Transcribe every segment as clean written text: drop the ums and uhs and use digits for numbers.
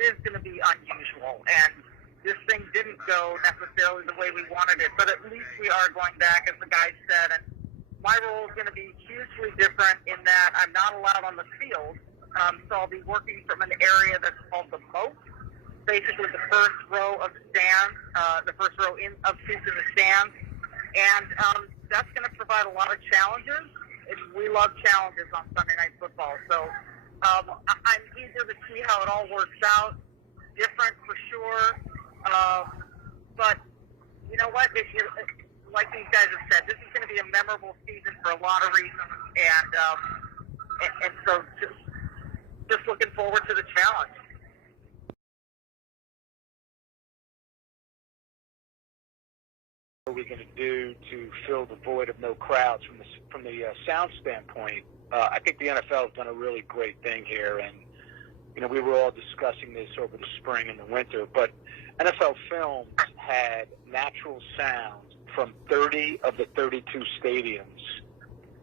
it is going to be unusual, and this thing didn't go necessarily the way we wanted it, but at least we are going back, as the guy said, and my role is going to be hugely different in that I'm not allowed on the field, so I'll be working from an area that's called the moat, basically the first row of stands, the first row of seats in the stands, and that's going to provide a lot of challenges, and we love challenges on Sunday Night Football, so I'm eager to see how it all works out. Different for sure, but you know what? Like these guys have said, this is going to be a memorable season for a lot of reasons, and so just looking forward to the challenge. What are we going to do to fill the void of no crowds from the sound standpoint? I think the NFL has done a really great thing here, and we were all discussing this over the spring and the winter, but NFL Films had natural sound from 30 of the 32 stadiums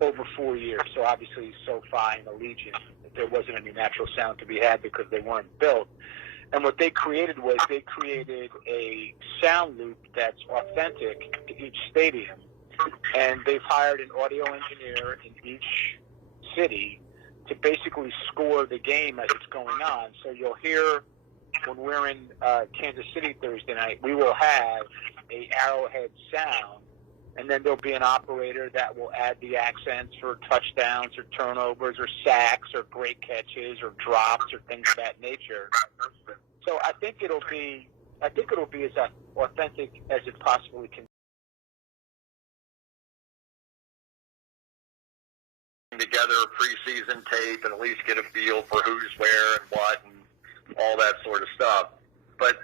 over 4 years. So obviously SoFi and Allegiant, there wasn't any natural sound to be had because they weren't built. And what they created was they created a sound loop that's authentic to each stadium. And they've hired an audio engineer in each city to basically score the game as it's going on. So you'll hear when we're in Kansas City Thursday night, we will have a Arrowhead sound, and then there'll be an operator that will add the accents for touchdowns or turnovers or sacks or great catches or drops or things of that nature. So I think it'll be as authentic as it possibly can. Together preseason tape and at least get a feel for who's where and what and all that sort of stuff. But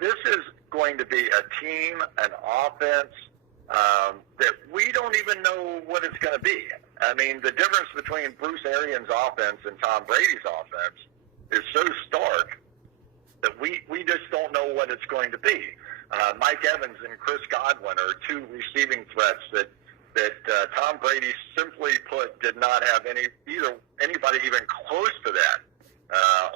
this is going to be a team, an offense that we don't even know what it's going to be. I mean, the difference between Bruce Arians' offense and Tom Brady's offense is so stark that we just don't know what it's going to be. Mike Evans and Chris Godwin are two receiving threats that Tom Brady, simply put, did not have anybody even close to that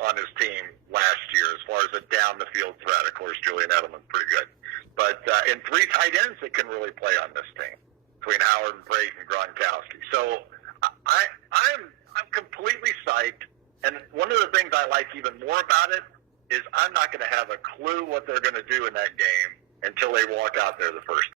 on his team last year as far as a down-the-field threat. Of course, Julian Edelman's pretty good. But and three tight ends that can really play on this team, between Howard and Brayton and Gronkowski. So I'm completely psyched. And one of the things I like even more about it is I'm not going to have a clue what they're going to do in that game until they walk out there the first